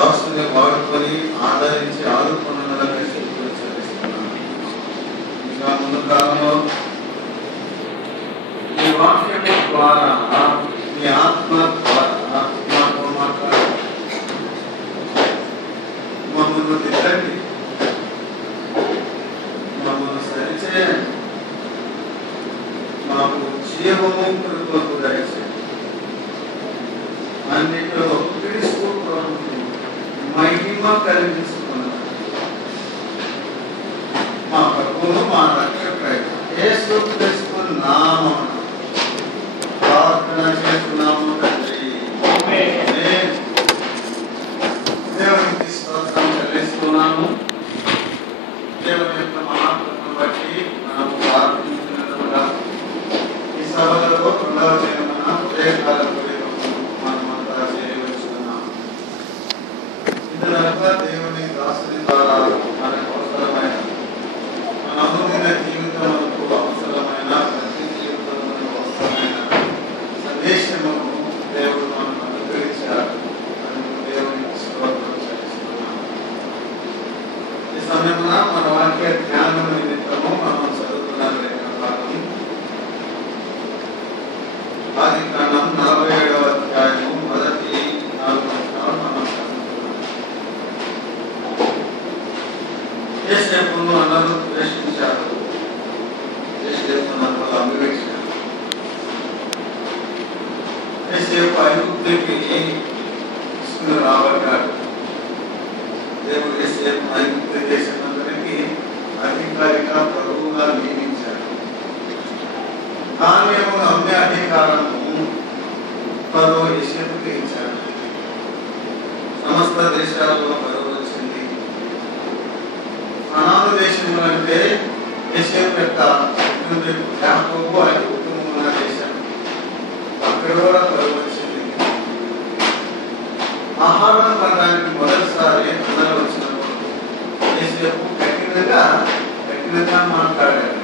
దాసుని వాడుకొని ఆదరించి ఆదుకున్నదని చెల్లిస్తున్నాను. ఇంకా ముందు కాలంలో ఈ వాక్యం ద్వారా మీ ఆత్మ ద్వారా మాతో మాట్లాడి మమ్మల్ని తిట్టండి, మమ్మల్ని సరిచేయండి, మాకు జీవము కృపకు దయచేయండి. అన్నిటిలో క్రీస్తు ప్రభువుని మహిమ కలిగించుకున్నాను. మా ప్రభువును మా రక్షకుడైన యేసు క్రీస్తు నామమున ప్రార్థన చేస్తున్నాము తండ్రి. ఆమేన్. దేవునికి స్తోత్రం చెల్లిస్తున్నాము. దేవుని యొక్క మహాత్మను బట్టి మనము ప్రార్థించినట్లుగా ఈ సభలలో రెండవ దినమున ఉదయకాల మనమంతా చేయవచ్చున్నాము. ఇందులో దేవుని దాసుని ద్వారా మనకు అవసరమైన మన అనుదిన జీవితములకు అవసరమైన ప్రతి జీవితంలో అవసరమైన సందేశమును దేవుడు మనకు అనుగ్రహించారు. అందుకు దేవునికి స్తోత్రం చెల్లిస్తున్నాము. ఈ సమయమున మన వాక్య జ్ఞానం నిమిత్తము మనం చదువుతున్న లేఖన భాగం ఆదికాండం 47వ అధ్యాయము మొదటి 4 వచనాలు మనం చదువుతున్నాం. యోసేపును అందరూ ద్వేషించారు. యోసేపును అందరూ అభివేక్షించారు. యోసేపు ఐగుప్తుకి తీసుకుని రాబడ్డాడు. దేవుడు యోసేపు ఐగుప్తు దేశమందరికీ అధికారిగా ప్రభువుగా నియమించాడు. ధాన్యమును అమ్మే అధికారము ఫరో యోసేపుకి ఇచ్చాడు. సమస్త దేశాలలో ఫరో వచ్చింది. అనాథ దేశములు అంటే యోసేపు యొక్క యాకోబు ఆయన కుటుంబం ఉన్న దేశం. అక్కడ కూడా ఫరో వచ్చింది. ఆహారం పడడానికి మొదటిసారి అందరూ వచ్చినప్పుడు యోసేపు కఠినంగా మాట్లాడాడు.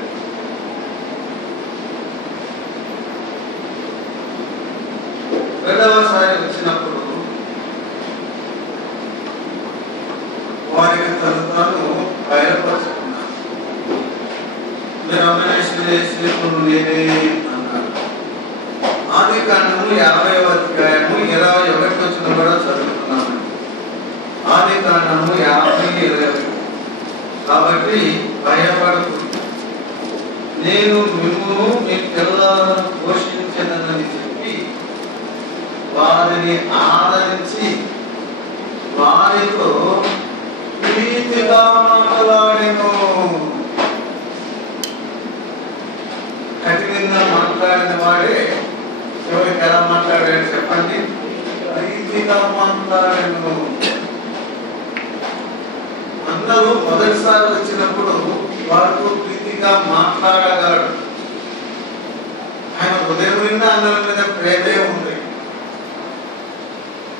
రెండవసారి వచ్చినప్పుడు వారికి తను బయలుపరుచుకున్నాను. మీరు అమ్మేశ్వరు నేనే అన్నారు. ఆదికాండము 50వ అధ్యాయము 21 వచనం కూడా చదువుతున్నాను. ఆదికాండము 50:21. కాబట్టి భయపడకు, నేను మిమ్మును మీ పిల్లలను పోషించదనని చెప్పి వారిని ఆదరించి వారితో ప్రీతిగా మాట్లాడెను. కఠినంగా మాట్లాడిన వాడే ఎవరికి ఎలా మాట్లాడాడు చెప్పండి? ప్రీతిగా మాట్లాడెను. అందరూ మొదటిసారి వచ్చినప్పుడు వారితో ప్రీతిగా మాట్లాడగలడు. ఆయన ఉదయం నిండా అందరి మీద ప్రేమే ఉంది.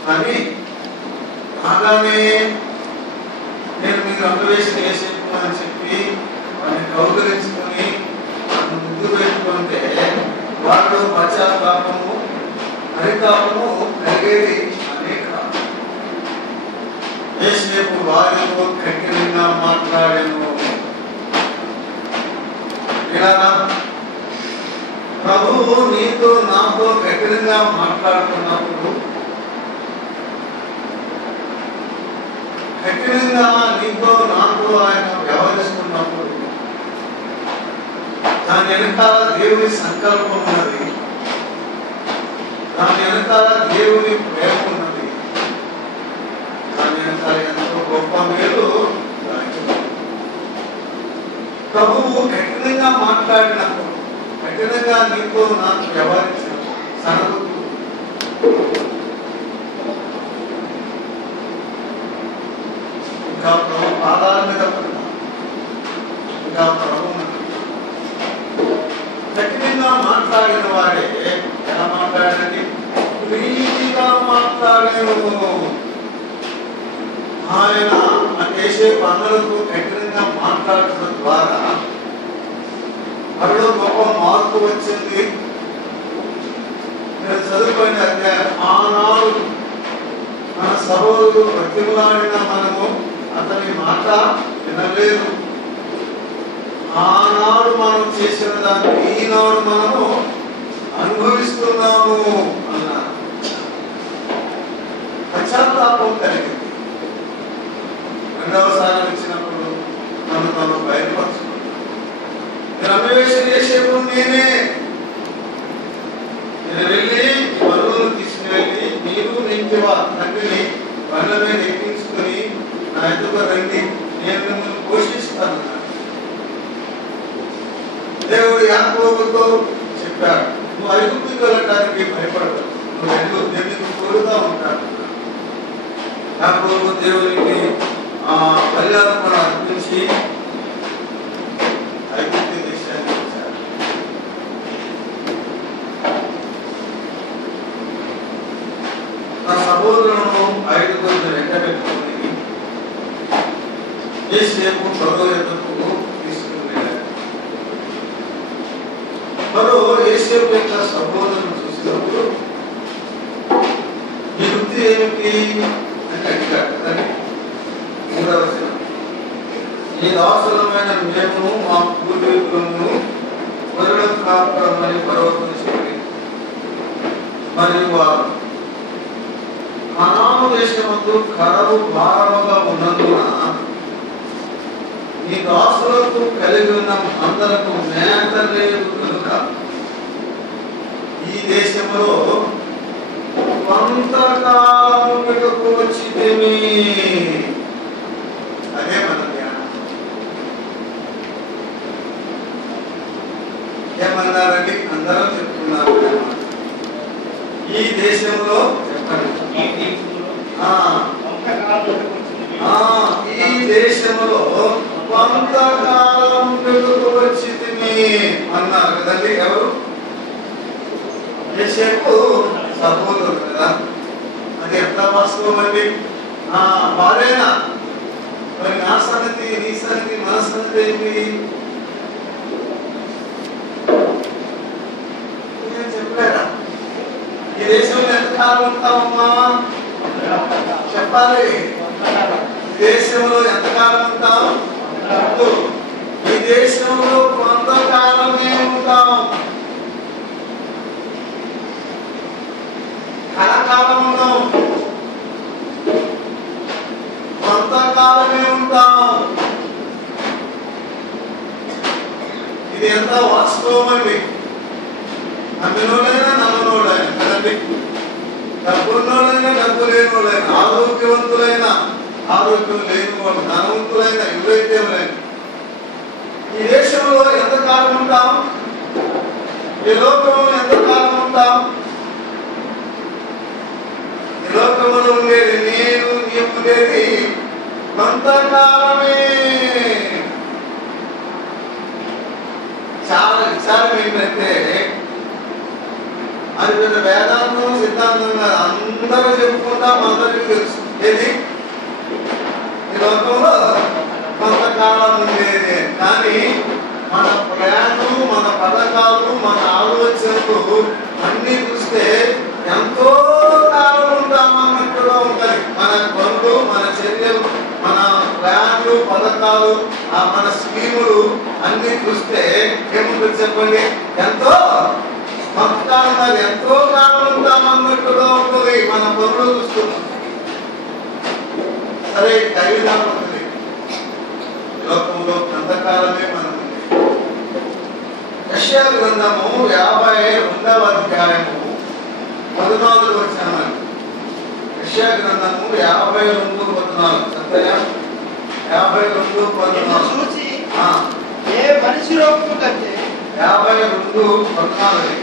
కానీ అలానే నేను మీరు అన్వేషణ చేసేమని చెప్పి వాడిని కౌగలించుకొని ముద్దు పెట్టుకుంటే వాళ్ళు పశ్చాత్తాపము పరితాపము కలిగేది అనేక. యేసేపు వారితో కఠినంగా మాట్లాడాను. ఇలా ప్రభువు నీతో నాతో కఠినంగా మాట్లాడుతున్నప్పుడు, కఠినంగా నీతో నాతో ఆయన వ్యవహరిస్తున్నప్పుడు దాని వెనకాల దేవుని సంకల్పం ఉన్నది. దాని వెనకాల దేవుని ప్రేమ ఉన్నది. దాని వెనకాల ఎంతో గొప్ప మేలు. ప్రభువు కఠినంగా మాట్లాడినప్పుడు, కఠినంగా నీతో నాకు వ్యవహరించినప్పుడు సనదు ఇంకా ప్రభు పాదాల మీద పడినా ఇంకా ప్రభు కఠినంగా మాట్లాడిన వాడే ఎలా మాట్లాడండి? ప్రీతిగా మాట్లాడాను. ఆయన చేసే పనులకు కఠినంగా మాట్లాడటం ద్వారా వారిలో గొప్ప మార్పు వచ్చింది. నేను చదువుకునే అధ్యాయం ఆనాడు మన సహోదరుడు బ్రతిమలాడిన మనము అతని మాట వినలేదు. ఆనాడు మనం చేసిన దాన్ని ఈనాడు మనము అనుభవిస్తున్నాము అన్నారు. పశ్చాత్తాపం కలిగింది. రెండవసారి వచ్చినప్పుడు నన్ను తాను బయలుపరుచుకున్నాను. నేను అన్వేషణ చేసేప్పుడు నేనే. నేను వెళ్ళి బరువును తీసుకువెళ్ళి మీరు నింటి తండ్రిని బండ్ల మీద ఎక్కించుకొని నా ఎదుగు రండి, నేను మిమ్మల్ని పోషిస్తాను. దేవుడు యాకోబుతో చెప్పాడు, నువ్వు ఐగుప్తుకు వెళ్ళడానికి భయపడదు, నువ్వు రెండు దేవునికి తోడుగా ఉంటాడు. యాకోబు దేవునికి బలియాలను కూడా అర్పించి ఐగుప్తు దేశాన్ని ఇచ్చాడు. నా సహోదరులను 5 వెంట పెట్టుకుని యోసేపు ఫరో యొద్దకు తీసుకుని వెళ్ళాడు. ఫరో యోసేపు యొక్క సహోదరులను చూసినప్పుడు మీ వృత్తి ఏమిటి అని అడిగాడు. కానీ 3వ వచనం, ఈ దాసులమైన మేము మా పూర్వీకులను గొర్రెల కాపురమని ఫరోతో చెప్పి, మరియు వారు కనాను దేశమందు కరవు భారముగా ఉన్నందున ఈ దాసులకు కలిగి ఉన్న అందరకు మేత లేదు కనుక ఈ దేశంలో కొంతకాలం వచ్చింది. అదే మన ధ్యానం. ఏమన్నారండి? అందరూ చెప్తున్నారు, ఈ దేశంలో చెప్పండి, ఈ దేశంలో కొంతకాలం వచ్చింది అన్నారు కదండి. ఎవరు? యోసేపు సహోదరుడు కదా. అది ఎంత వాస్తవం అండి. వారేనా? మరి నా సంగతి, నీ సంగతి, మన సంగతి ఏంటి? నేను చెప్పలేదా? ఈ దేశంలో ఎంతకాలం ఉంటామమ్మా చెప్పాలి. దేశంలో ఎంతకాలం ఉంటాం? ఈ దేశంలో కొంతకాలమే ఉంటాం. కలకాలం ఉంటాం, కొంతకాలమే ఉంటాం. ఇది ఎంత వాస్తవం అండి. నమ్మినోడైనా నమ్మనోడైనా కదండి, డబ్బున్నోడైనా డబ్బు లేనివాడైనా, ఆరోగ్యవంతులైనా ఆరోగ్యం లేనివాడు, ధనవంతులైనా ఎవరైతే ఈ దేశంలో ఎంతకాలం ఉంటాం? ఈ లోకంలో ఎంతకాలం ఉంటాం? ఈ లోకంలో ఉండేది నేను, నీవు ఉండేది కొంతకాలమే. చాలా విచారం ఏంటంటే, అది పెద్ద వేదాంతం సిద్ధాంతం అందరూ చెప్పుకుంటాం, అందరికీ తెలుసు. ఏది? ఈ లోకంలో కొంతకాలం ఉండేది. కానీ మన ప్రయాణం, మన పథకాలు, మన ఆలోచనలు అన్ని చూస్తే ఎంతో కాలం ఉంటామన్నట్టుగా ఉంటుంది. మన పనులు, మన చర్యలు, మన ప్లాన్లు, పథకాలు, మన స్కీములు అన్ని చూస్తే ఏముంటుంది చెప్పండి? ఎంతో కొంతకాలం, అది ఎంతో కాలం ఉంటామన్నట్టుగా ఉంటుంది. మన పనులు చూస్తున్నాం. సరే, దైవిగా ఉంటుంది. లోకంలో కొంతకాలమే మనం ఉంది. యెషయా గ్రంథము 52వ అధ్యాయము 14వ వచనం. యెషయా గ్రంథము 52:14. సత్య 52:14 చూచి ఏ మనిషి రూపము కంటే 52:14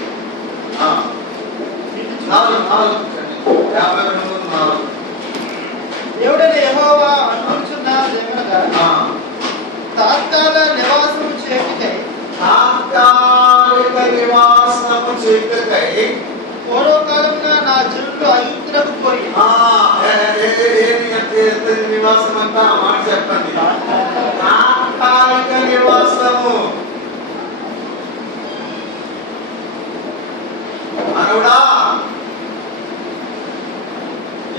52:4 దేవుడైన యెహోవా అనుచున్నదేమనగా, తాత్కాలిక నివాసము చేయుటకై పూర్వకాలమున నా జనులు ఐగుప్తులకు పోయి. నివాసం అంతా మాట చెప్పండి. తాత్కాలిక నివాసము. అనుడా,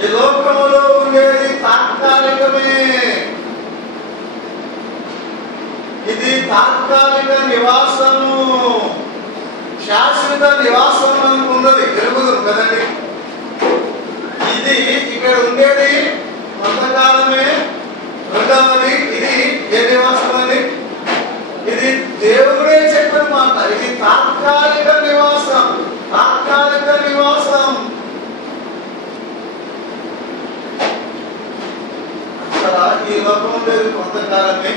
ఈ లోకములో తాత్కాలిక నివాసము, శాశ్వత నివాసం అనుకున్నది ఎరుగుదు కదండి. ఇది ఇక్కడ ఉండేది కొంతకాలమే. రెండవది ఇది ఏ నివాసం అని? ఇది దేవుడే చెప్పిన మాట. ఇది తాత్కాలిక నివాసం, తాత్కాలిక నివాసం. అసలు ఈ లోకం ఉండేది కొంతకాలమే.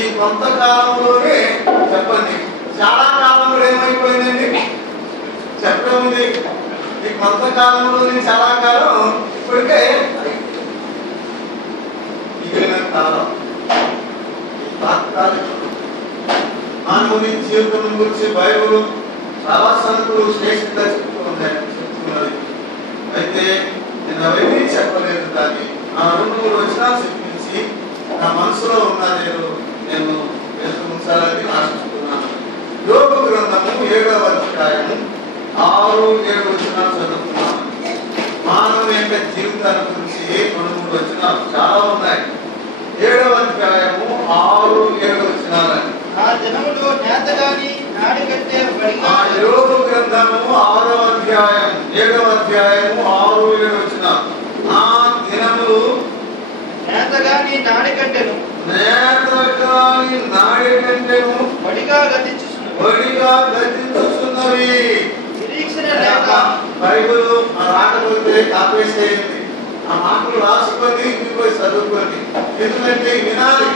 ఈ కొంతకాలంలోనే చెప్పండి, చాలా కాలంలో ఏమైపోయిందండి చెప్పండి. ఈ కొంతకాలంలోని చాలా కాలం ఇప్పటికే మిగిలిన కాలం తాత్కాలికం. మానవుని జీవితం గురించి బైబిల్ చాలా సంగతులు శ్రేష్ఠంగా చెప్తున్నది. అయితే నేను అవన్నీ చెప్పలేదు, కానీ ఆ 2-3 వచనాలు చెప్పించి నా మనసులో ఉన్నది నేను ఉంచాలని ఆశిస్తున్నాను. యోబు గ్రంథము 7వ అధ్యాయము 6-7 వచనాలు చదువుతున్నాను. మానవుని యొక్క జీవితాన్ని గురించి 2-3 వచనాలు చాలా ఉన్నాయి. 7వ అధ్యాయము 6-7 వచనాలని. ఆ జనములో నేతగాని నాడి కంటే బడిగా. యోబు గ్రంథము 6వ అధ్యాయం 7వ అధ్యాయము 6-7 వచనాలు. ఆ దినములు నేతగాని నాడి కంటేను బడిగా గతించుచున్నవి. నిరీక్షణ లేక బైబిల్ రాకపోతే కాపేసేయండి. ఆ మాటలు రాసుకొని ఇంటికి పోయి చదువుకోండి, ఎందుకంటే వినాలి.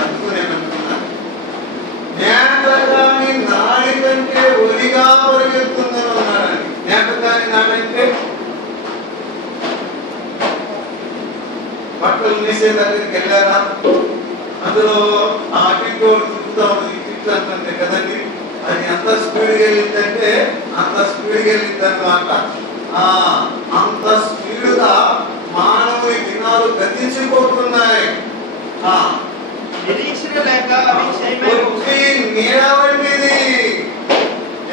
అందుకు నేను అంటున్నాను, నేతగాని నాడి కంటే ఒడిగా పరిగెత్తుందని ఉన్నాడండి. నేతగాని నాడంటే బట్టలు నేసే దగ్గరికి వెళ్ళారా, అందులో ఆ అటితో తిప్పుతా ఉంటుంది, తిట్లు అంటుంటే కదండి, అది ఎంత స్పీడ్గా వెళ్ళిందంటే అంత స్పీడ్గా వెళ్ళింది అనమాట. అంత స్పీడ్గా మానవుని దినాలు గతించిపోతున్నాయి. నిరీక్షణ లేక నీడ వంటిది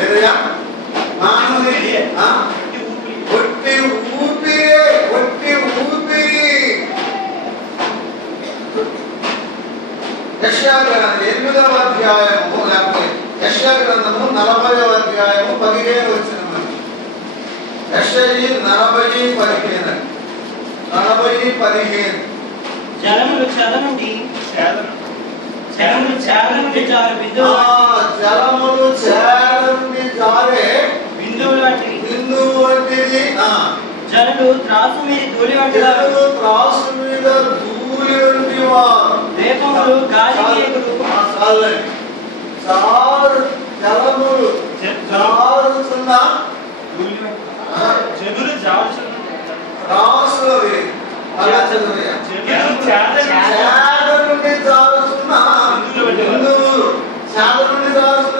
ఏదయ్యా మానవుని ఒట్టి ఊపిరే, ఒట్టి ఊపిరి. యెషయా గ్రంథం 8వ అధ్యాయము, లేకపోతే యెషయా గ్రంథము 40వ అధ్యాయము 15 వచనం. యెషయా 40:15. జలములు చెద నుండి జారు బిందువు, జలములు చేర నుండి జారే బిందువులు వంటిది. జనులు త్రాసు మీద ధూళి వంటి వారు, దీపములు గాలికి ఎగురు. జలములు జారుచున్న జనులు జారుచున్న రాసులవి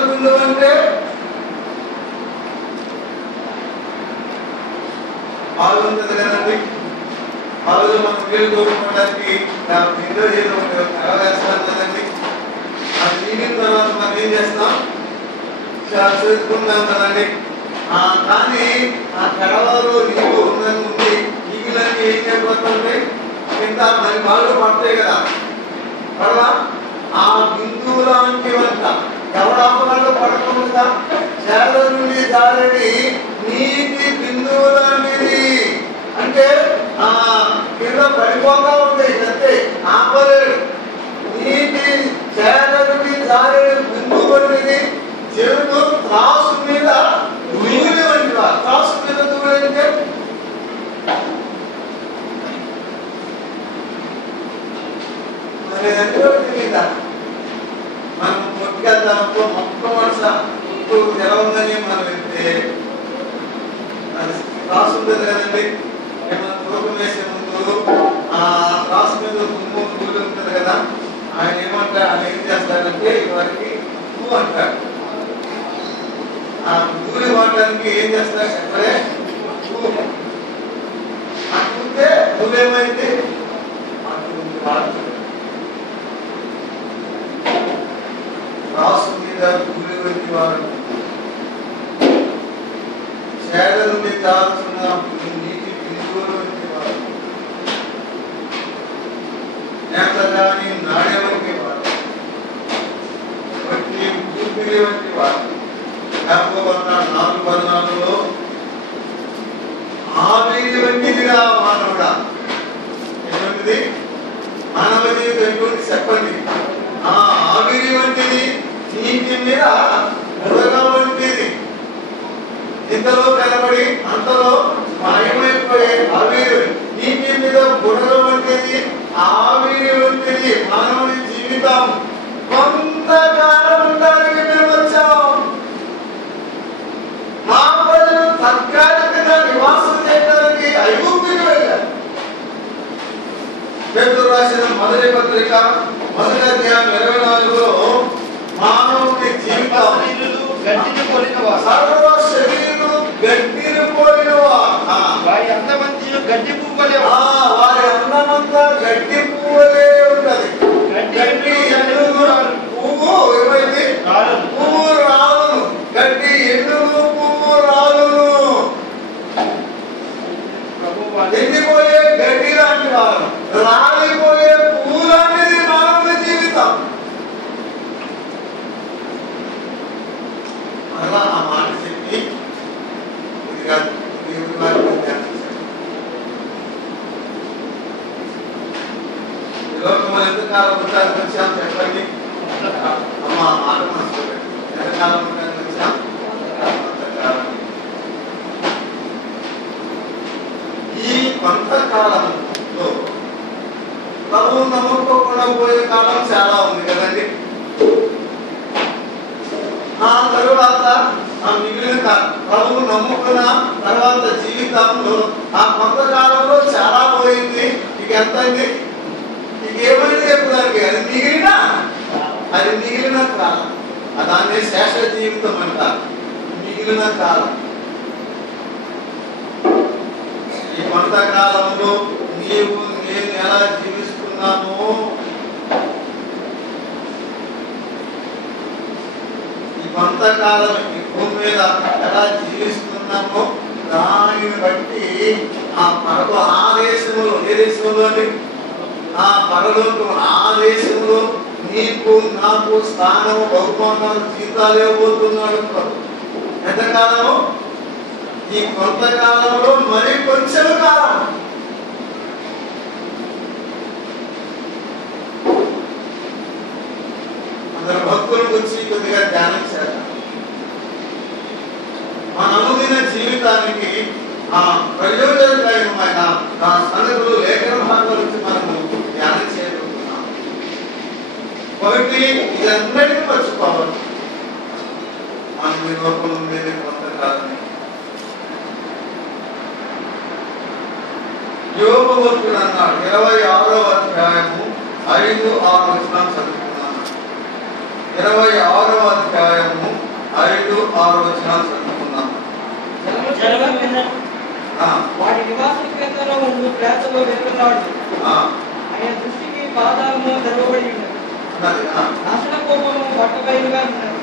బిందువు అంటే బాగుంటుంది కదండి. బాగులో మనం నీళ్ళు కోరుకోవడానికి బిందువు వేస్తాం కదండి. అది నీళ్ళిన తర్వాత మనం ఏం చేస్తాం, చేసుకుంటాం కదండి. కానీ ఆ కడవలో నీళ్ళు ఉంది, నీళ్ళని ఏం చేయబోతుంటాయి కింద మరి బాగా పడతాయి కదా పడవా. ఆ బిందువు లాంటివంట ఎవడాపగల్లో పడకుండా చేల నుండి జారని నీటి బిందువు లాంటిది. అంటే కింద పడిపోతా ఉంటాయి, అంతే, ఆపలేడు. నీటి చేల నుండి జారే బిందువు వంటిది. చెరువు త్రాసు మీద ధూళి వంటివా. త్రాసు మీద ధూళి అంటే మీద మనం కొట్టుకెళ్తాము. మొత్తం వరుస ఎలా ఉందని మనం వెళ్తే రాసు ఉంటుంది కదండి. మనం తూకం వేసే ముందు ఆ రాసు మీద దుమ్ము ధూళి ఉంటుంది కదా. ఆయన ఏమంటారు, ఆయన ఏం చేస్తారంటే వారికి పువ్వు అంటారు. ఆ ధూళి వాడటానికి ఏం చేస్తారు చెప్పలే, పువ్వు అట్టుంటే ధూళి ఏమైంది రాసు మీద ధూళి వంటి వారు, చేడ నుండి జారుతున్న నీటి బిందువులు వంటి వారు, నేతగాని నాడే వంటి వారు, బట్టి ఆవిరి వంటి వారు. యాకోబు అన్నాడు 4:14 ఆవిరి వంటిదిగా మానవుడా. ఎటువంటిది మానవ జీవితం ఎటువంటి చెప్పండి. ఆవిరి వంటిది, నీటి మీద బుడగ వంటిది. ఇంతలో కనబడి అంతలో మాయమైపోయే ఆవిరి, నీటి మీద బుడగ వంటిది, ఆవిరి వంటిది మానవుని జీవితం. కొంతకాలం ఉండడానికి మేము వచ్చాం. మా ప్రజలు తాత్కాలికంగా నివాసం చేయడానికి ఐగుప్తుకి వెళ్ళారు. పేతురు రాసిన మొదటి పత్రిక 1వ అధ్యాయం 24లో మానవుని జీవితం గట్టిని పోలినవారు, సర్వ శరీరులు గట్టిని పోలినవారు. వారి అందమంతి గడ్డి పువ్వులే, వారి అందమంతా గడ్డి పువ్వులే ఉంటది. గడ్డి ఎన్నుగు పువ్వు ఏమైంది? పువ్వు రాలును. గడ్డి ఎన్నుగు పువ్వు రాలును. ఎండిపోయే గడ్డి లాంటి వారు, రాలిపోయే పువ్వు లాంటిది మానవుని జీవితం. అలా ఆ మాట చెప్పి ఇది కాదు దేవుడి వారిని ధ్యానించాడు. ఈ లోకంలో ఎంతకాలం ఉండడానికి వచ్చాం చెప్పండి. అమ్మ మాట మనసు ఎంతకాలం ఉండడానికి వచ్చాం? కొంతకాలం. ఈ కొంతకాలంలో ప్రభువు నమ్ముకోకుండా పోయే కాలం చాలా ఉంది కదండి. ఆ తరువాత మిగిలిన ప్రభువు నమ్ముకున్న తర్వాత జీవితంలో ఆ కొంతకాలంలో చాలా పోయింది. ఇక ఎంత అయింది? ఇక ఏమైంది చెప్పడానికి? అది మిగిలిన కాలం. దాన్ని శేష జీవితం అంటారు. మిగిలిన కాలం. ఈ కొంతకాలంలో నీవు నేను ఎలా జీవిస్తున్నామో, ఈ కొంతకాలం ఈ భూమి మీద ఎలా జీవిస్తున్నామో దానిని బట్టి ఆ పరలో ఆ దేశంలో, ఏ దేశంలో అండి? ఆ పరలోకం ఆ దేశంలో నీకు నాకు స్థానం, బహుమానాలు, జీతాలు ఇవ్వబోతున్నాడు ప్రభు. ఎంతకాలము? ఈ కొంతకాలంలో మరి కొంచెం కాలం. అందరు భక్తుల గురించి కొద్దిగా ధ్యానించారు. మన అనుదిన జీవితానికి ప్రయోజనకరమైన సంగతులు లేఖన భాగాల నుంచి మనము ధ్యానం చేయబోతున్నాం. ఒకటి ఇదన్నిటిని మర్చిపోవాలి. మనం ఈ లోపల ఉండేది కొంతకాలమే. యోబు భక్తుడు అన్నాడు 26వ అధ్యాయము 5-6 వచనాలు చదువుకున్నాను. 26వ అధ్యాయము 5-6 వచనాలు చదువుకున్నాను. వాటి నివాసం కేంద్రంలో ఉండు ప్రేతలో వెళ్తున్నాడు. ఆయన దృష్టికి పాదాలము తెరవబడి ఉన్నది. నాశన కోపము పట్టబయలుగా ఉన్నది.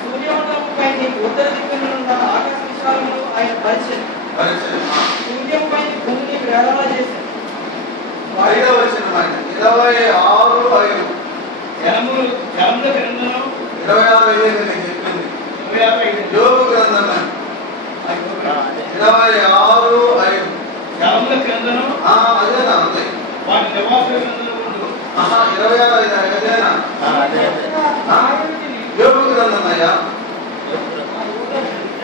సూర్యమండలము పైన ఉత్తర దిక్కునున్న ఆకాశ విశాలమును ఆయన పరిచయం. సూర్యం పైన భూమిని వేలాడ చేశాడు. 5వ వచనం ఆయన 26:5 జలముల గ్రంథము 26:5 నేను చెప్పింది. యోబు గ్రంథం 26:5 జలముల గ్రంథము అదేనా? అంతే. వాటి నివాస గ్రంథంలో ఉండు. 26:5 అదేనా? యోబు గ్రంథం అయ్యా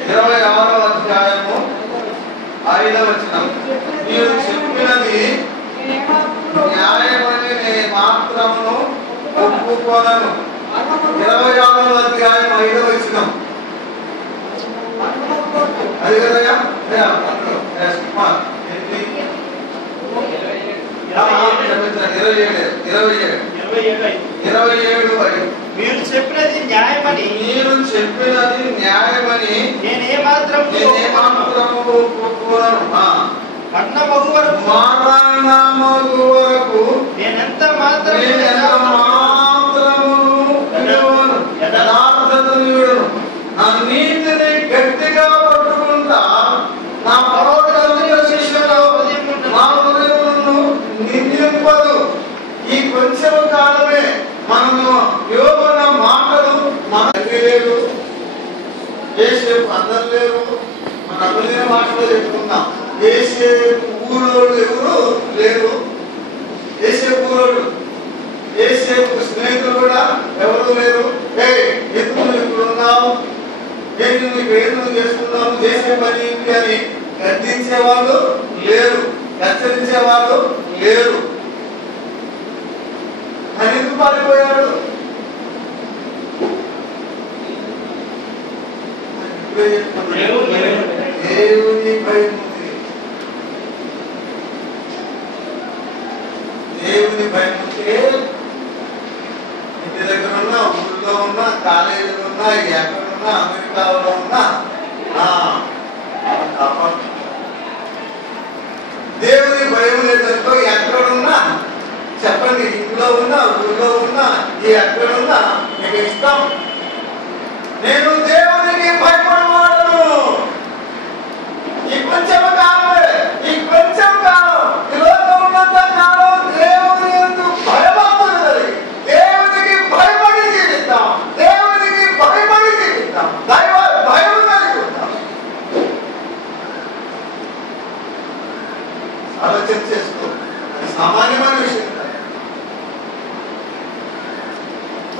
26వ అధ్యాయము 5వ వచనం. మీరు చెప్పినది న్యాయమని నేను మాత్రమును ఒప్పుకోనను. 26వ అధ్యాయం 5వ వచనం. అది కదయ్యా? 27 మీరు చెప్పినది న్యాయమని నేనేమాత్రము ఒప్పుకోనను. మరణమగు వరకు నేనెంత మాత్రము యథార్థతను నా నీతిని గట్టిగా పట్టుకుంటా, నా పర్వతాల శిష్యులు నా హృదయమును నిందింపదు. ఈ కొంచెం కాలమే మనము యోబు మాటలు మన లేడు, యోసేపు అందరు లేరు. మన అభివృద్ధి మాటలో చెప్పుకున్నాం, యోసేపు ఊరోళ్ళు ఎవరు లేరు. యోసేపు ఊరోళ్ళు, యోసేపు స్నేహితులు కూడా ఎవరు లేరు. ఎందుకు నువ్వు ఇప్పుడు ఉన్నావు, ఏంటి నువ్వు ఎందుకు చేసుకున్నావు, చేసే పని ఏంటి అని గద్దించేవాళ్ళు లేరు, హెచ్చరించేవాళ్ళు లేరు. అని ఎందుకు పారిపోయాడు? దేవుని భయం ఉంది. దేవుని భయం ఉంటే ఇంటి దగ్గర ఉన్నా, ఊళ్ళో ఉన్నా, కాలేజీలో ఉన్నా, ఎక్కడున్నా, అమెరికాలో ఉన్నా కాపాడు. దేవుని భయం లేదంటూ ఎక్కడున్నా చెప్పండి, ఇంట్లో ఉన్నా, ఊళ్ళో ఉన్నా, ఎక్కడున్నా మీకు ఇష్టం. నేను దేవునికి భయపడవాడను. ఈ కొంచెం కాలమే, ఈ కొంచెం కాలం, ఈ లోకం ఉన్నంత కాలం దేవుని ఎందుకు భయభక్తులు కలిగి దేవునికి భయపడి జీవిస్తాం, దేవునికి భయపడి జీవిస్తాం, దైవ భయం కలిగి ఉంటాం. ఆలోచన చేసుకో, అది సామాన్యమైన విషయం.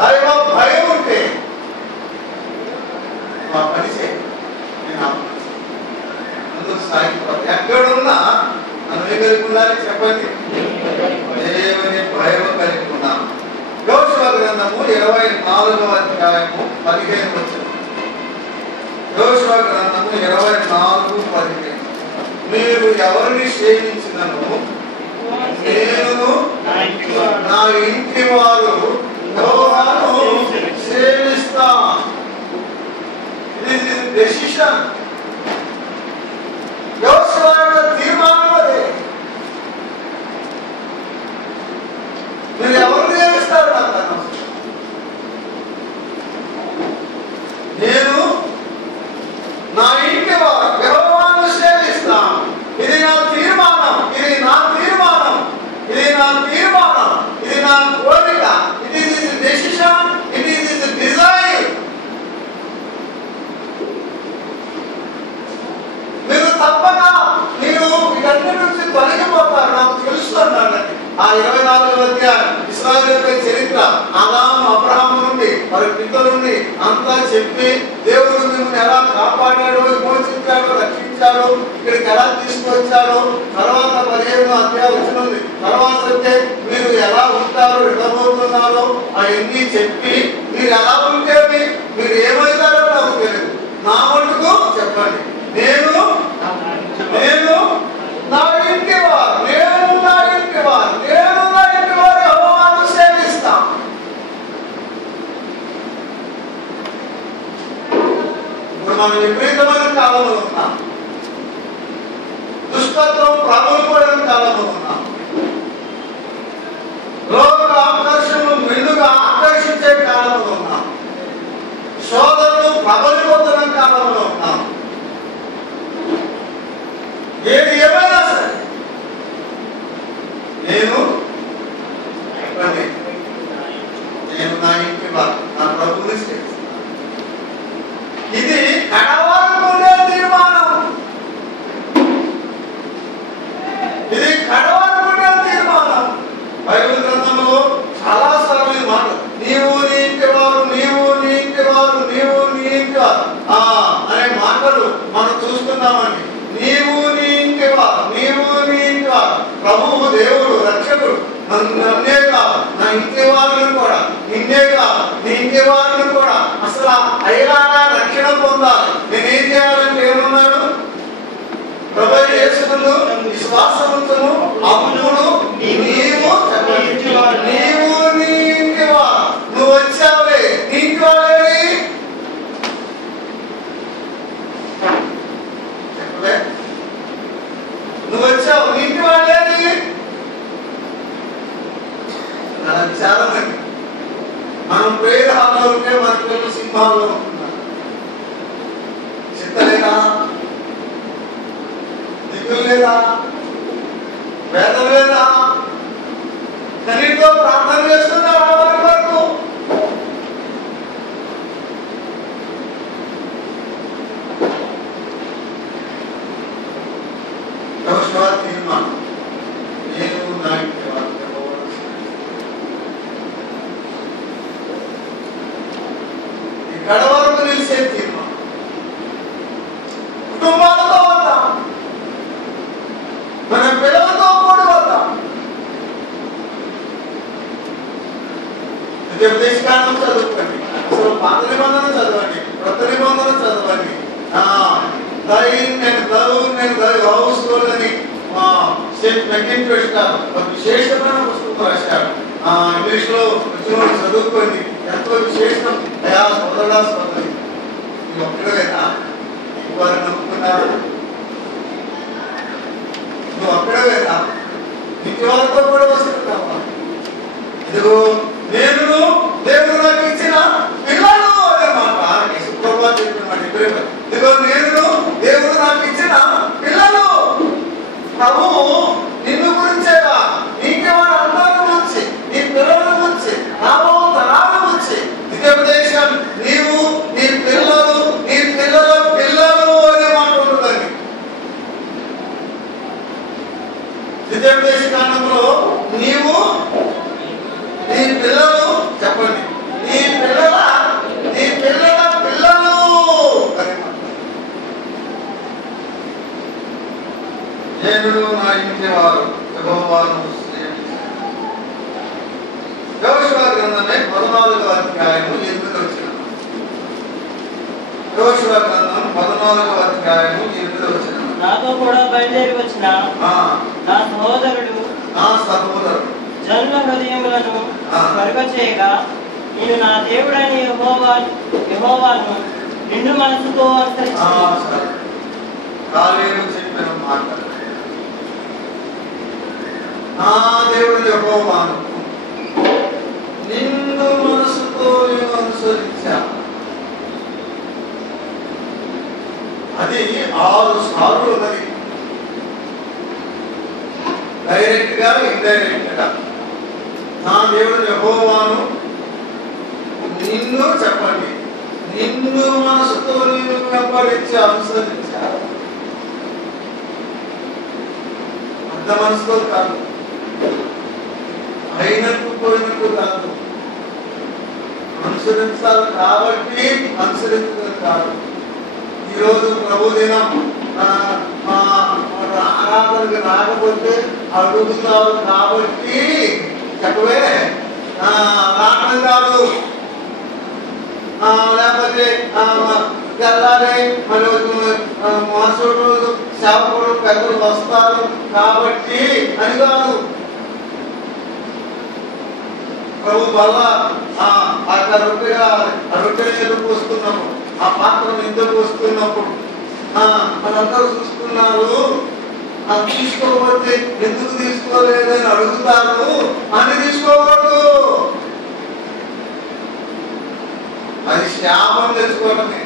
దైవ భయం ఉంటే పని చేయాలి. ముందుకు సాగిపోవాలి. ఎక్కడున్నా మనం ఏం కలిగి ఉండాలి చెప్పండి? దేవుని భయం కలిగి ఉన్నాం. యోషువ గ్రంథము 24వ అధ్యాయము 15 వచనం. యోషువ గ్రంథము 24:15. మీరు ఎవరిని సేవించినను నేను నా ఇంటి వారు యెహోవాను సేవిస్తాం. This is decision. యోషువ యొక్క తీర్మానం అది. మీరు ఎవరు సేవిస్తారు నాకు అనవసరం. నేను నా ఇంటి వారు యెహోవాను సేవిస్తాం. ఇది నా తీర్మానం, ఇది నా తీర్మానం, ఇది నా తీర్మానం, ఇది నా కోరిక. It is his decision, it is his Dzire. మీరు తప్పక మీరు వీటన్నిటి నుంచి తొలగిపోతారు, నాకు తెలుసు అన్నాడు. ఆ 24వ అధ్యాయం ఇశ్రాయేలు చరిత్ర ఆదాము అబ్రహాము నుండి వారి పితరుల నుండి అంతా చెప్పి దేవుడు మిమ్మల్ని ఎలా కాపాడాడు, విమోచించాడు, రక్షించాడు, ఇక్కడికి ఎలా తీసుకొచ్చాడు. తర్వాత 15వ అధ్యాయం వచ్చింది. తర్వాత అయితే మీరు ఎలా ఉంటారో, ఎడబోతున్నారో అవన్నీ చెప్పి మీరు ఎలా ఉంటే మీరు ఏమవుతారో నాకు తెలియదు. నా మటుకు చెప్పండి, నేను నా ఇంటి వారు, నేను నా ఇంటి వారు, నేను నా ఇంటి వారు యెహోవాను సేవిస్తాం. ఇప్పుడు మనం విపరీతమైన కాలంలో ఉన్నాం. దుష్టత్వం ప్రబలిపోయిన కాలంలో ఉన్నాం. లోక ఆకర్షణలు మెండుగా ఆకర్షించే కాలంలో ఉన్నాం. శోధనలు ప్రబలిపోతున్న కాలంలో ఉన్నాం. ఏది ఏమైనా సరే నేను నా ఇంటి వారు నా ప్రభువుని సేవిస్తాను. ఇది కడవరకు ఉండే తీర్మానం. ఇది కడవరకు ఉండే తీర్మానం. బైబిల్ గ్రంథంలో చాలా సార్లు ఈ మాట, నీవు నీ ఇంటి వారు, నీవు నీ ఇంటి వారు, నీవు నీ ఇంటి వారు అనే మాటలు మనం చూస్తున్నామండి. నీవు నీ ఇంటి వారు, నీవు నీ ఇంటి వారు. ప్రభువు దేవుడు రక్షకుడు. నన్నే కాదు, నా ఇంటి వారిని కూడా, నిన్నే కాదు, నీ ఇంటి వారిని కూడా అసలు అయ్యారా రక్షణ పొందాలి. నేనేం చేయాలంటే ఏమన్నాడు? ప్రభువు యేసును విశ్వాసమును అప్పుడు నీవు నీవు నీ ఇంటి వారు. నువ్వు వచ్చావే, నీ ఇంటి వారేది చెప్పలే. నువ్వు వచ్చావు, నీ ఇంటి వాళ్ళేది నా విచారం అండి. మనం ప్రేర హాల్లో ఉంటే మన పిల్లలు సింహాల్లో ఉంటున్నారు. చింతలేదా, దిగులు లేదా, వేదన లేదా, కనీతో ప్రార్థన చేస్తున్నా వారి వరకు ద్వితీయోపదేశకాండం చదువుకోండి, అసలు పాత నిబంధన చదవండి, కొత్త నిబంధన చదవండి. హౌస్ అని ఒక విశేషమైన పుస్తకం రాశాడు. ఇంగ్లీష్ లో వచ్చిన వాళ్ళు చదువుకోండి, ఎంతో విశేషం. అయా సోదరుడా సోదరి, నువ్వు ఒక్కడవేనా? వారు నమ్ముకున్నారు, నువ్వు ఒక్కడవేనా? ఇంటి వాళ్ళతో కూడా వస్తున్నావా? ఇదిగో నేను దేవుడు నాకు ఇచ్చిన పిల్లలు అనే మాట యెహోవా చెప్పిన మాట. ఇదిగో నేను దేవుడు నాకు ఇచ్చిన పిల్లలు. ప్రభు నిన్ను గురించేగా, నీకెవరు అందరి గురించి, నీ పిల్లల గురించి, రాబో తరాల గురించి ద్వితీయోపదేశం నీవు, నీ పిల్లలు, నీ పిల్లల పిల్లలు అనే మాట ఉంటుందండి. ద్వితీయోపదేశ కాండంలో నీవు, నీ పిల్లలు చెప్పండి, నీ పిల్లల పిల్లలు. నేను నా ఇంటి వారు యెహోవాను సేవించాను. యెహోషువ గ్రంథమే 14వ అధ్యాయము 8వ వచనం. యెహోషువ గ్రంథం 14వ అధ్యాయము 8వ వచనం. నాతో కూడా బయలుదేరి వచ్చిన నా సహోదరుడు జనుల హృదయములను కరుగచేయగా నేను నా దేవుడైన యెహోవాను నిండు మనసుతో అనుసరించాను. చెప్పిన మాట, నా దేవుడు యెహోవాను నిండు మనసుతో నేను అనుసరించాను. అది 6 సార్లు ఉన్నది, డైరెక్ట్ గా ఇండైరెక్ట్ గా. నా దేవుడు యెహోవాను నిన్ను చెప్పండి, నిన్ను మనసుతో నేను వెంబడించి అనుసరించాను. అంత మనసుతో కాదు, అయినట్టు పోయినట్టు కాదు, అనుసరించాలి కాబట్టి అనుసరించడం కాదు. ఈరోజు ప్రభు దినం ఆరాధనకు రాకపోతే అడుగుతారు కాబట్టి చెప్పవే రావడం కాదు. లేకపోతే తెల్లారి మళ్ళీ మరుసటి రోజు సేవకుడు పెద్దలు వస్తారు కాబట్టి అని కాదు. ప్రభు వల్ల రొట్టె ఎందుకు వస్తున్నప్పుడు, ఆ పాత్రను ఎందుకు వస్తున్నప్పుడు మనందరూ చూస్తున్నారు, తీసుకోకపోతే ఎందుకు తీసుకోలేదని అడుగుతారు అని తీసుకోకూడదు. అది శాపం తెచ్చుకోవడమే.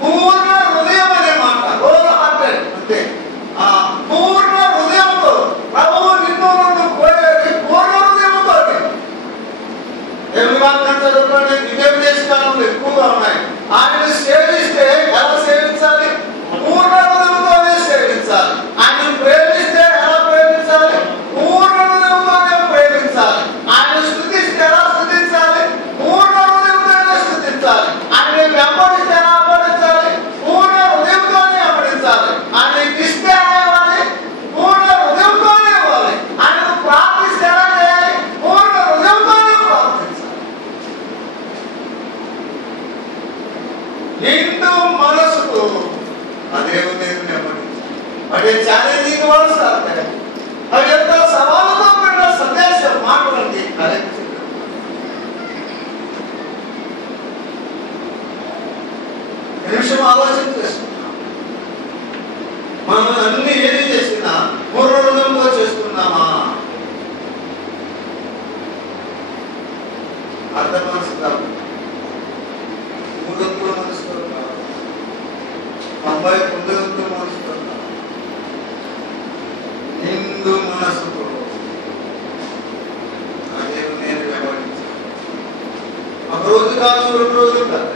పూర్ణ హృదయం అనే మాట, అంతే. పూర్ణ హృదయంతో ప్రభువు నిన్ను కోరేది పూర్ణ హృదయంతో. దేవుని వాక్యం చదువుకోండి, ద్వితీయోపదేశ కాలంలో ఎక్కువగా ఉన్నాయి. ఆయన సేవిస్తే ఎలా సేవించాలి? పూర్ణ హృదయంతోనే సేవించాలి. ఆయన ప్రేమిస్తే ఎలా ప్రేమించాలి? పూర్ణ హృదయంతోనే ప్రేమించాలి. ఆయన స్తుతిస్తే ఎలా స్తుతించాలి? పూర్ణ హృదయంతోనే స్తుతించాలి. ఆయన వెంబడిస్తే ఎలా వెంబడించాలి? పూర్ణ హృదయంతోనే వెంబడించాలి. ఆయనకి ఇస్తే ఇవ్వాలి, పూర్ణ హృదయంతోనే ఇవ్వాలి. ఆయన ప్రార్థిస్తే ఎలా చేయాలి? పూర్ణ హృదయంతోనే ప్రార్థించాలి. నిండు మనసుతో అదే వెంబడించాలి. అదే ఛాలెంజింగ్ వర్డ్స్ అవుతాయి. అవి ఎంత సవాలుతో కూడిన సందేశం మాటలండి. నిమిషం ఆలోచన చేస్తున్నాం. మనం అన్ని ఏది చేసినా పూర్ణ హృదయంతో చేస్తున్నామా? అర్థ మనసు కాదు, 3 మనసుతో కాదు, 99 మనసుతో కాదు, నిండు మనసుతో అదే నేను వెంబడించాను. ఒక రోజు కాదు, 2 రోజులు కాదు.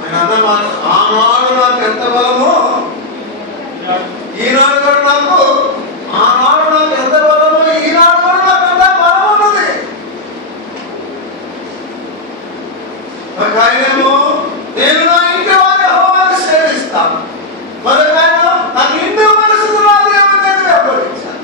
ఆయన అన్నమాట, ఆనాడు నాకు ఎంత బలమో ఈనాడు కూడా నాకు, ఆనాడు నాకు ఎంత బలమో ఈనాడు కూడా నాకు ఎంత బలం ఉన్నది. ఆయనేమో నేను నా ఇంటి వారి యెహోవాను సేవిస్తాను, మరొక ఆయన నా నిండు మనసుతో నా దేవుని వెంబడించాను.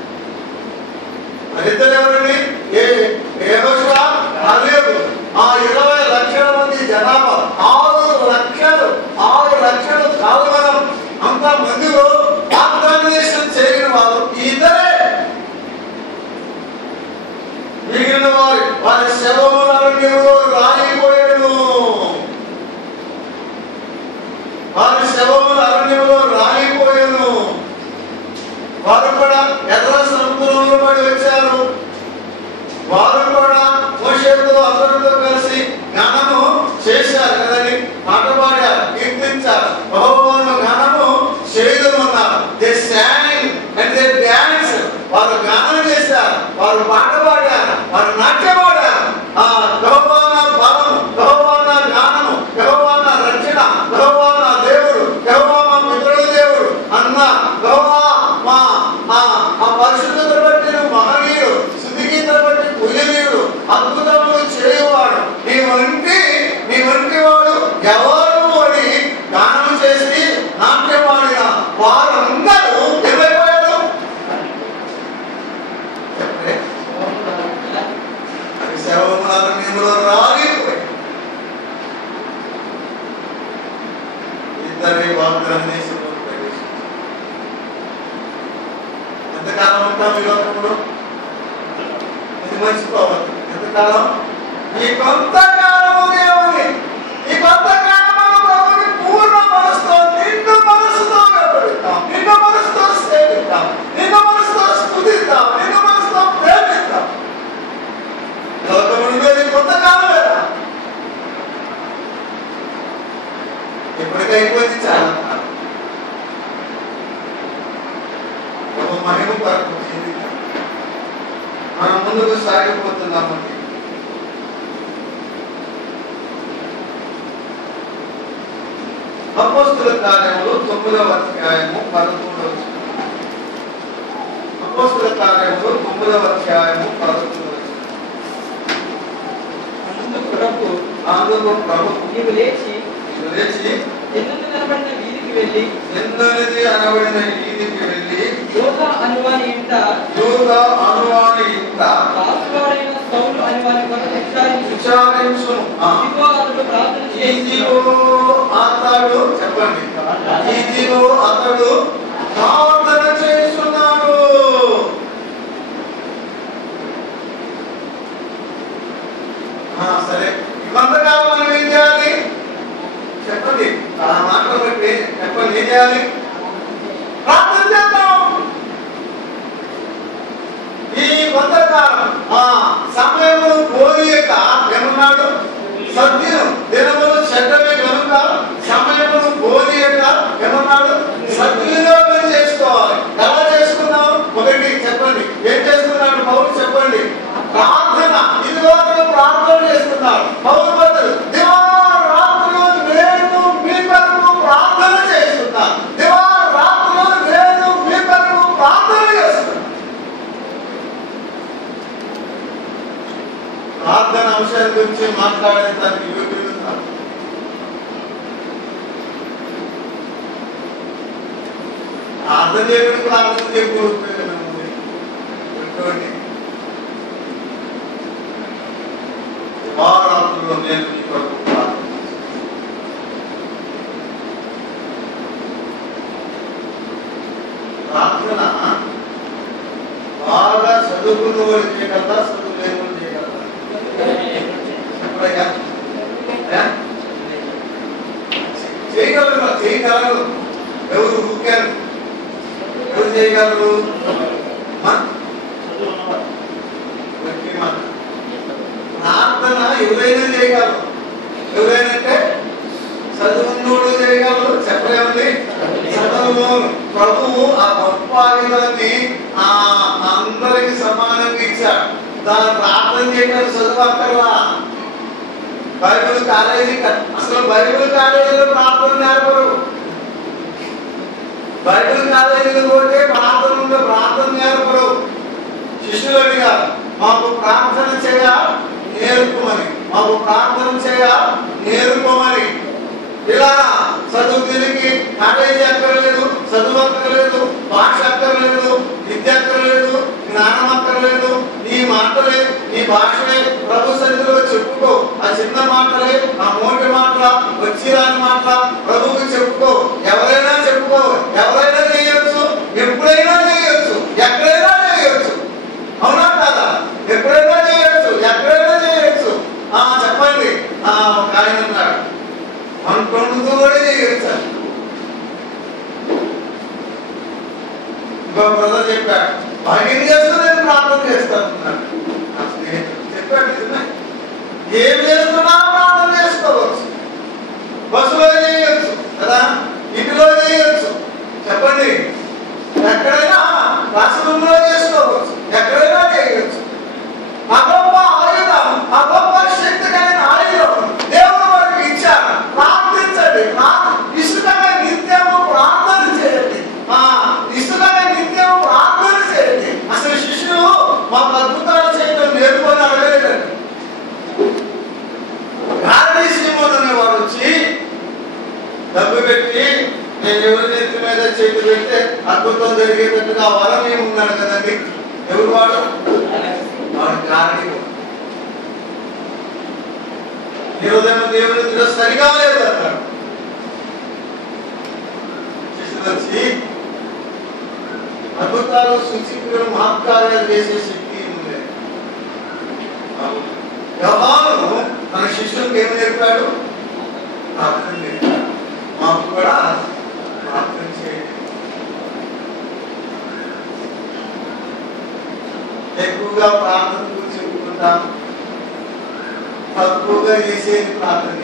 వారు కూడా ఎర్ర సముద్రంలో పడి వచ్చారు. వారు కూడా మోషేతో అతనితో కలిసి జ్ఞానము చేశారు కదండి, పాట పాడారు, కీర్తించారు, యెహోవాను జ్ఞానము చేయమన్నారు. They sang and they danced. వారు గానం చేశారు, వారు పాట పాడారు, వారు నాట్యమాడారు. యెహోవా నా బలము, యెహోవా నా జ్ఞానము, యెహోవా నా రక్షణ, యెహోవా నా దేవుడు, యెహోవా మా మిత్రుల దేవుడు అన్న యెహోవా మా పరిశుద్ధతను బట్టి మహనీయుడు, స్తుతిగీతను బట్టి పూజనీయుడు, అద్భుతములు చేయువాడు, నీ వంటి వాడు ఎవరు అని గానం చేసి నాట్యమాడిన వారందరూ ఏమైపోయారు? శవములో రాలిపోయి ఇద్దరి వాగ్దానం దేశంలో ప్రవేశించారు. ఎంతకాలం ఉంటాం ఈ లోకంలో? ఇది మర్చిపోవద్దు. ఎంతకాలం? ఈ కొంతకాలము దేవుని, ఈ కొంతకాలము ప్రభుని పూర్ణ మనసుతో, నిండు మనసుతో వెంబడిద్దాం, నిండు మనసుతో సేవిద్దాం, నిండు మనసుతో స్తుతిద్దాం, నిండు మనసుతో ప్రేమిద్దాం. లోకము ఉండేది కొంతకాలమేనా? ఎప్పటికైపోయింది చాలా కాలం. ఒక మహిమ కొరకు జీవితం మనం ముందుకు సాగిపోతున్నామండి. అపోస్తలుల కార్యములు 9వ అధ్యాయము 11వ వచనం. అపోస్తలుల కార్యములు 9వ అధ్యాయము 11వ వచనం. అందుకు ప్రభు నీవు లేచి ఎన్నది అనబడిన వీధికి వెళ్ళి యోధా అనువాని ఇంట రాజువాడైన సౌలు అనువాని కొరకు విచారించు. ఇదిగో అతడు ప్రార్థన చేసి చెప్పండి, ఇదిగో అతడు ప్రార్థన చేస్తున్నాడు. సరే, కొంతకాలం మనం ఏం చేయాలి చెప్పండి? ఆ మాటలు బట్టి చెప్పండి, ఏం చేయాలి? ప్రార్థన చేద్దాం. ఈ కొంతకాలం సమయమును పోనీయక ఏమన్నాడు? సత్యం దినములు చెడ్డమే కనుక సమయమును పోనీయక ఏమన్నాడు? సద్వినియోగం చేసుకోవాలి. ఎలా చేసుకున్నాం? ఒకటి చెప్పండి, ఏం చేసుకున్నాడు పౌలు? చెప్పండి, ప్రార్థన. ఇదిగో అతను ప్రార్థన చేస్తున్నాడు. పౌలు బదులు దివారాత్రులు నేను మీ కొరకు ప్రార్థన చేస్తున్నాను, దివారాత్రులు నేను మీ కొరకు ప్రార్థన చేస్తున్నాను. ప్రార్థన అంశాల గురించి మాట్లాడేదానికి యోగ్యులు కాదు. ప్రార్థన చేయడం ప్రార్థన చేయకూడదు. వారాత్రుల్లో నేను మీ కొరకు ప్రార్థన చేస్తాను. ప్రార్థన బాగా చదువుకున్న వాళ్ళు చేయగలరా, చదువు లేని వాళ్ళు చేయగలరా? చేయగలరు. ఎవరు ఊకారు? ఎవరు చేయగలరు? ప్రార్థన ఎవరైనా చేయగలరు. ఎవరైనా చదువున్నోడు చేయగలరు. చెప్పలేమండి, చదువు. ప్రభువు ఆ గొప్ప ఆయుధాన్ని అందరికి సమానంగా ఇచ్చాడు. దాన్ని ప్రార్థన చేయడం చదువు అక్కర్లా. బైబిల్ కాలేజీ అసలు బైబిల్ కాలేజీలో ప్రార్థన నేర్పరు. బైబిల్ కాలేజీలో పోతే ప్రార్థన నేర్పరు. శిష్యులు అడిగారు, మాకు ప్రార్థన చేయ నేర్పమని, మాకు ప్రార్థన చేయ నేర్పమని. ఇలా చదువు తిరిగి కాలేజీ అక్కర్లేదు, చదువు అక్కర్లేదు, భాష అక్కర్లేదు, విద్య అక్కర్లేదు, జ్ఞానం అక్కర్లేదు. నీ మాటలే, నీ భాషలే ప్రభు సన్నిధిలో చెప్పుకో. ఆ చిన్న మాటలే, ఆ మోటి మాట, వచ్చి రాని మాట ప్రభువుకి చెప్పుకో. ఎవరైనా చెప్పుకో, ఎవరైనా చేయొచ్చు, ఎప్పుడైనా చేయొచ్చు, ఎక్కడైనా చేయొచ్చు. అవునా కాదా? ఎప్పుడైనా చేయొచ్చు, ఎక్కడైనా చేయొచ్చు. చెప్పండి. ఒక ఆయన అన్నాడు, వంటొండుతూ కూడా చేయొచ్చు. ఇంకొక బ్రదర్ చెప్పాడు, వాకింగ్ చేస్తూ నేను ప్రార్థన చేస్తాను నా స్నేహితుడు చెప్పాడు. నిజమే, ఏం చేస్తున్నా ప్రార్థన చేసుకోవచ్చు. బస్సులో చేయొచ్చు కదా, ఇంటిలో చేయొచ్చు. చెప్పండి, ఎక్కడైనా రాష్ట్రంలో చేసుకోవచ్చు, ఎక్కడైనా చేయొచ్చు. ఆ గొప్ప ఆయుధం, ఆ గొప్ప శక్తి కలిగిన ఆయుధం దేవుడు మనకు ఇచ్చారు. ప్రార్థించండి, ఇష్టంగా నిత్యము ప్రార్థన చేయండి. ఇష్టంగా నిత్యము ప్రార్థన చేయండి. అసలు శిష్యులు మాకు అద్భుతాలు చేయడం నేర్చుకొని అడగలేదండి. గాలి శ్రీమోన్ అనేవాడు వచ్చి డబ్బు పెట్టి నేను ఎవరి చేతి మీద చేతి పెడితే అద్భుతం జరిగేటట్టుగా వరం ఏమున్నాడు కదండి. ఎవరు వాడు? వాడు కారణి. ఈ రోజేమో దేవుని సరిగా లేదు అన్నాడు. శిష్యులు వచ్చి అద్భుతాలు సూచికలు మహత్కార్యాలు చేసే శక్తి ఉంది. యోహాను మన శిష్యులకు ఏమి నేర్పాడు? ప్రార్థన నేర్పాడు. మాకు కూడా ప్రార్థన చేయండి. ఎక్కువగా ప్రార్థన గురించి చెప్పుకుంటాం, తక్కువగా చేసేది ప్రార్థన.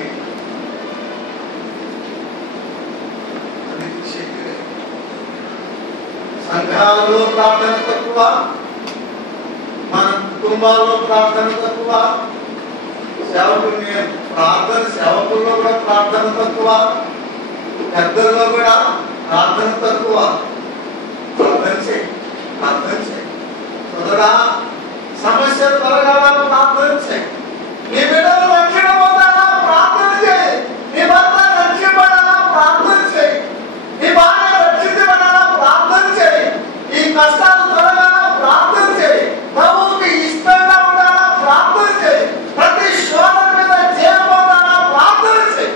సంఘాలలో ప్రార్థన తక్కువ, మన కుటుంబాల్లో ప్రార్థన తక్కువ, సేవకుల్లో కూడా ప్రార్థన తక్కువ, పెద్దల్లో కూడా ప్రార్థన తక్కువ. ప్రార్థన చేయి, ప్రార్థన చేయి. సోదరా, సమస్య త్వరగా ప్రార్థన చేయి. నీ బిడ్డలు రక్షించబడాలా? ప్రార్థన చేయి. నీ భర్త రక్షించబడాలా? ప్రార్థన చేయి. నీ భార్య రక్షించబడాలా? ప్రార్థన చేయి. ఈ కష్టాలు త్వరగా ప్రార్థన చేయి. ప్రభువుకి ఇష్టంగా ఉండాలా? ప్రార్థన చేయి. ప్రతి శోధన మీద జయం పొందాలా? ప్రార్థన చేయి.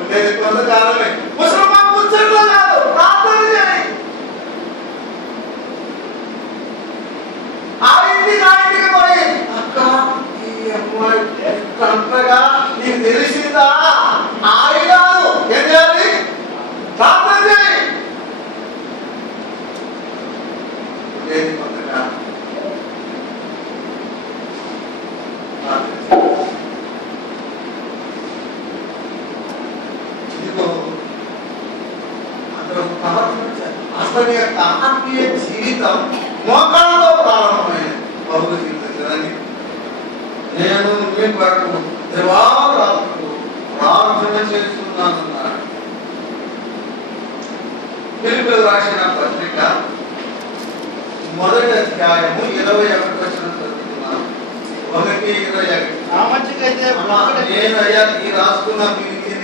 ఉండేది కొంతకాలమే, ముసల్మాన్ ముచ్చట్లో కాదు, ప్రార్థన చేయి. ఆ ఇంటికి పోయి, అక్క ఈ అమ్మాయి అంతగా నీకు తెలిసిందా? ఆయుధాలు ఏం చేయాలి? ప్రార్థన చేయి. కొంతగా అసలు యొక్క ఆత్మీయ జీవితం మోకాళ్ళతో ప్రారంభమైంది. బహుళ జీవితం కదండి. నేను మీ కొరకు దివారాత్రులు ప్రార్థన చేస్తున్నానన్నాడు. ఫిలిప్పీయులకు రాసిన పత్రిక 1వ అధ్యాయము 21వ వచనం చదువుతున్నాను. 1:21. నేను అయ్యా ఈ రాసుకున్న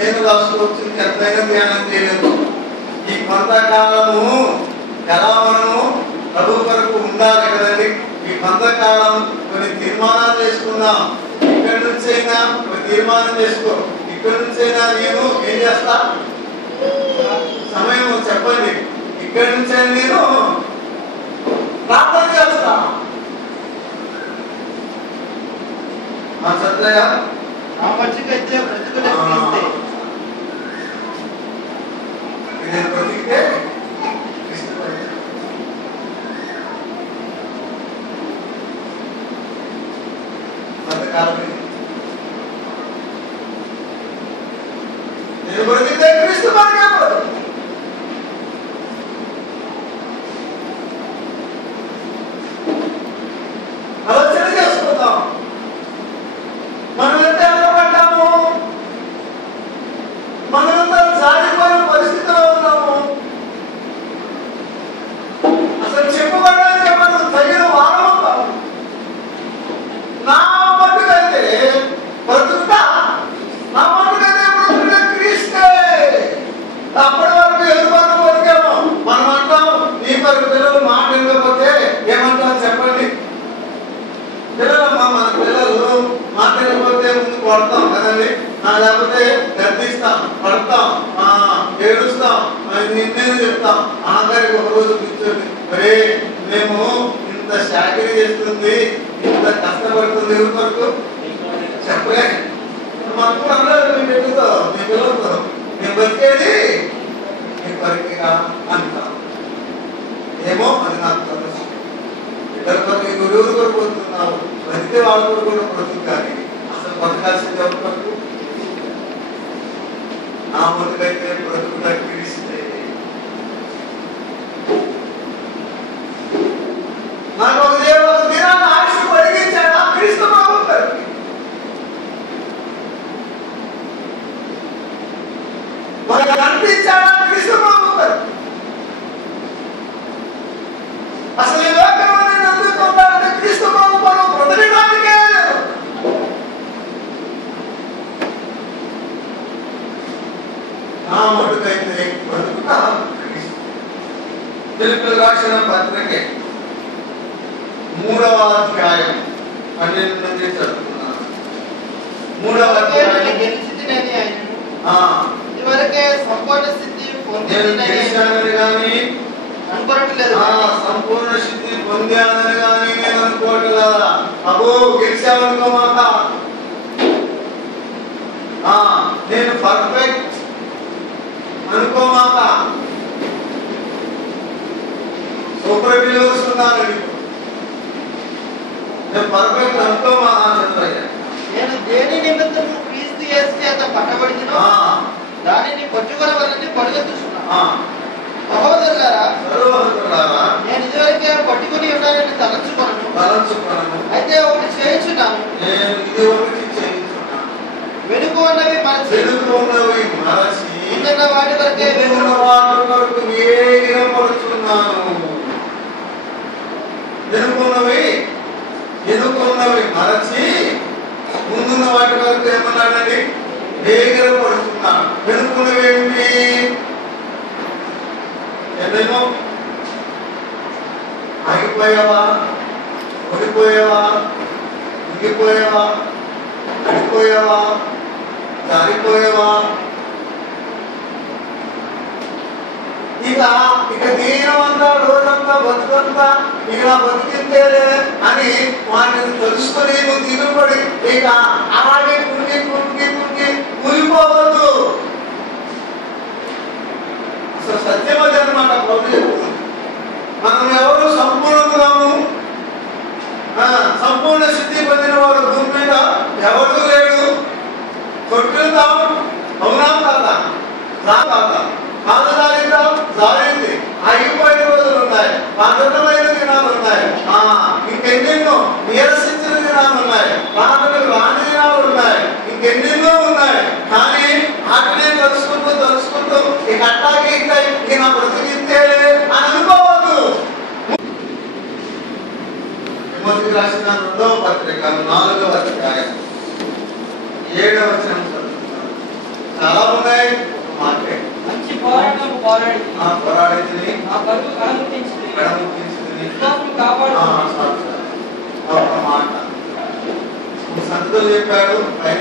నేను రాసుకోవచ్చు, ఎంతైనా ధ్యానం చేయలేదు. ఈ కొంతకాలము ఎలా మనము ప్రభు కొరకు ఉండాలి కదండి. ఈ కొంతకాలం కొన్ని తీర్మానాలు చేసుకుందాం. ఇక్కడి నుంచైనా ఒక తీర్మానం చేసుకో. ఇక్కడి నుంచైనా నేను ఏం చేస్తా? సమయం చెప్పండి. ఇక్కడి నుంచైనా నేను ప్రార్థన చేస్తా. మా సత్రయ్య నేను బ్రతికితే నేను బ్రతికితే క్రీస్తు మార్గం. ఆలోచన చేసుకుందాం. మనమెంత పడ్డాము, మనమంతా జారిపోయిన పరిస్థితిలో ఉన్నాము. అసలు చెప్పుకోవడానికి మనం తగిన వారం అవుతాము. నా మట్టుకైతే బ్రతుకుతా, నా మట్టుకైతే బ్రతుకుతా క్రీస్తే. అప్పటి వరకు ఎదురుబాటు బతికాము. మనం అంటాం, నీ కొరకు పిల్లలు మాట వినకపోతే ఏమంటాం చెప్పండి. పిల్లలమ్మా, మన పిల్లలు మాట వినకపోతే ముందు కొడతాం కదండి. లేకపోతే గర్దిస్తాం, పడతాం, ఏడుస్తాం, నిన్నే చెప్తాం. ఆఖరికి ఒక రోజు కూర్చొని, అరే మేము ఇంత చాకరీ చేస్తుంది, ఇంత కష్టపడుతుంది ఎవరి వరకు చెప్పలే. మనకు అందరూ మీ బిడ్డతో, మీ పిల్లలతో మేము బతికేది మీ కొరకేగా అంటాం. ఎవరు కూడా బ్రతుకుతున్నావు? బ్రతికే వాళ్ళు కూడా బ్రతుకు, కానీ అసలు బతకాల్సింది ఎవరు బ్రతుకు? నా మొదలైతే బ్రతుకుట క్రీస్తే. నాకు ఒక దినాన్ని ఆయుష్ పొడిగించాడు ఆ క్రీస్తు ప్రభు గారికి. మనకు కనిపించాడు ఆ క్రీస్తు ప్రభు గారికి. అసలు ఈ లోకంలో నేను అందుకుంటానంటే క్రీస్తు ప్రభు మనం బ్రతకడానికే లేదు. నా మటుకైతే బ్రతుకుట క్రీస్తు. ఫిలిప్పీయులకు రాసిన పత్రిక 3వ అధ్యాయం 12 నుంచి చదువుతున్నాను. 3వ అధ్యాయం గెలిచితినని ఆయన ఇదివరకే సంపూర్ణ సిద్ధి పొందానని గాని అనుకోవట్లేదు. సంపూర్ణ సిద్ధి పొందానని గాని నేను అనుకోవట్లేదా? అబ్బో గెలిచావనుకో మాట. నేను పర్ఫెక్ట్ అనుకో మాట. సూపర్ బిలీవర్స్ ఉన్నాను. నేను పర్ఫెక్ట్ అనుకో మాట చంద్రయ్య. నేను దేని నిమిత్తము క్రీస్తు యేసు చేత పట్టబడినో దానిని పట్టుకొనవలని పరుగెత్తుచున్నాను. సహోదరులారా, నేను ఇదివరకే పట్టుకుని ఉన్నానని తలంచుకొనను. అయితే ఒకటి చేయించున్నాను, వెనుక ఉన్నవి మరచి ముందున్న వాటి వరకే వెనుకున్నవి మరచి ముందున్న వాటి వరకు ఏమన్నాడండి? వేగర పడుతున్నాను. వెనుకున్నవి ఏమిటి? ఎన్నో ఆగిపోయావా? ఓడిపోయావా? ఇంగిపోయావా? అడిపోయావా? జారిపోయావా? ఇక దీనమంతా రోజంతా బతుకంతా ఇక బతికిందేలే అని వాటిని తెలుసుకొని నువ్వు దిగుబడి ఇక అలాగే కుంగి కుంగి కుంగి కూలిపోవద్దు. అసలు సత్యం అది అనమాట. మనం ఎవరు సంపూర్ణముగాము సంపూర్ణ సిద్ధి పొందిన వాడు భూమి మీద ఎవరు లేడు. కొట్టుకుందాం, అవునా కాదా? జారింది, ఆగిపోయిన రోజులు ఉన్నాయి, పద్ధతమైన దినాలు ఉన్నాయి, ఇంకెన్నెన్నో నీరసించిన దినాలు ఉన్నాయి, ప్రాణులు రాని దినాలు ఉన్నాయి, ఇంకెన్నెన్నో ఉన్నాయి. కానీ వాటినే తలుచుకుంటూ ఇక అట్లాగే ఇక నా బ్రతికితే అని అనుకోవద్దు. తిమోతికి రాసిన 2వ పత్రిక 4వ అధ్యాయం 7వ వచనం చదువుతున్నాను. చాలా ఉన్నాయి. మంచి పోరాటం పోరాడింది, ఆ పరుగు కడముట్టించింది, విశ్వాసం కాపాడుతుంది. మాట సంతులు చెప్పాడు, పైన